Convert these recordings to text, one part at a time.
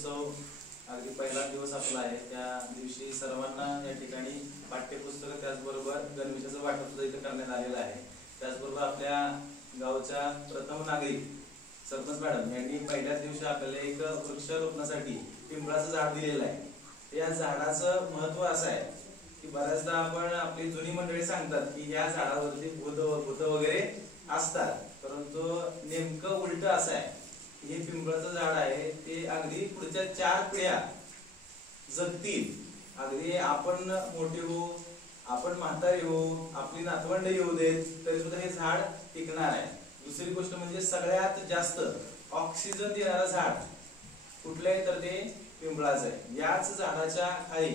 उत्सव अगदी पहिला दिवस आपला आहे। त्या दिवशी सर्वांना या ठिकाणी पाठ्यपुस्तक त्याचबरोबर गणवेशाचं वाटप सुद्धा इथे करण्यात आलेलं आहे। त्याचबरोबर आपल्या गावच्या प्रथम नागरिक सरपंच मॅडम यांनी पहिल्याच दिवशी आपल्याला एक वृक्षारोपणासाठी पिंपळाचं झाड दिलेलं आहे। या झाडाचं महत्त्व असं आहे की बऱ्याचदा आपण आपली जुनी मंडळी सांगतात की या झाडावरती भूत वगैरे असतात, परंतु नेमकं उलट असं आहे। हे पिंपळाचं झाड आहे ते अगदी पुढच्या 4 पिढ्या जगतील। अगदी आपण मोठे हो, आपण म्हातारे हो, आपली नातवंड येऊ देत तरी सुद्धा हे झाड टिकणार आहे। दुसरी गोष्ट म्हणजे सगळ्यात जास्त ऑक्सिजन देणारं झाड कुठलं आहे तर ते पिंपळाचं आहे। याच झाडाच्या खाली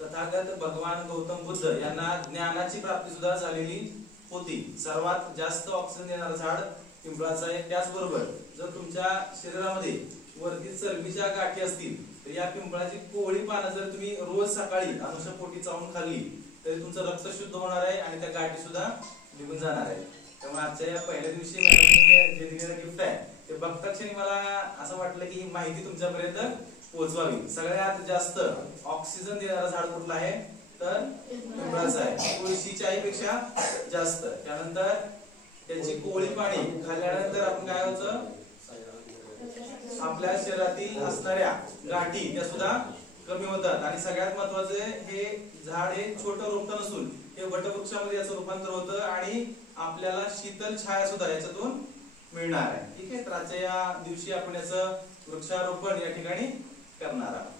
तथागत भगवान गौतम बुद्ध यांना ज्ञानाची प्राप्ती सुद्धा झालेली होती। सर्वात जास्त ऑक्सिजन देणारं झाड पिंपळाचं आहे। त्याचबरोबर जर तुमच्या शरीरामध्ये वरती चरबीच्या गाठी असतील तर या पिंपळाची कोवळी पानं जर तुम्ही रोज सकाळी अनुषपोटी चावून खाल्ली तरी तुमचं रक्त शुद्ध होणार आहे आणि त्या गाठी सुद्धा निघून जाणार आहे। त्यामुळे आजच्या या पहिल्या दिवशी मॅडमने जे दिलेलं गिफ्ट आहे ते बघता क्षणी मला असं वाटलं की ही माहिती तुमच्यापर्यंत पोहोचवावी। सगळ्यात जास्त ऑक्सिजन देणारं झाड कुठलं आहे तर पिंपळाचं आहे, तुळशीच्या पेक्षा जास्त। त्यानंतर त्याची कोवळी पाने खाल्ल्यानंतर आपण काय होतं, आपल्या शरीरातील असणाऱ्या गाठी त्या सुद्धा कमी होतात। आणि सगळ्यात महत्त्वाचे हे झाड हे छोटं रोपटं नसून हे वटवृक्षामध्ये याचं रूपांतर होतं आणि आपल्याला शीतल छाया सुद्धा याच्यातून मिळणार आहे। ठीक आहे, तर आजच्या या दिवशी आपण याचं वृक्षारोपण या ठिकाणी करणार आहोत।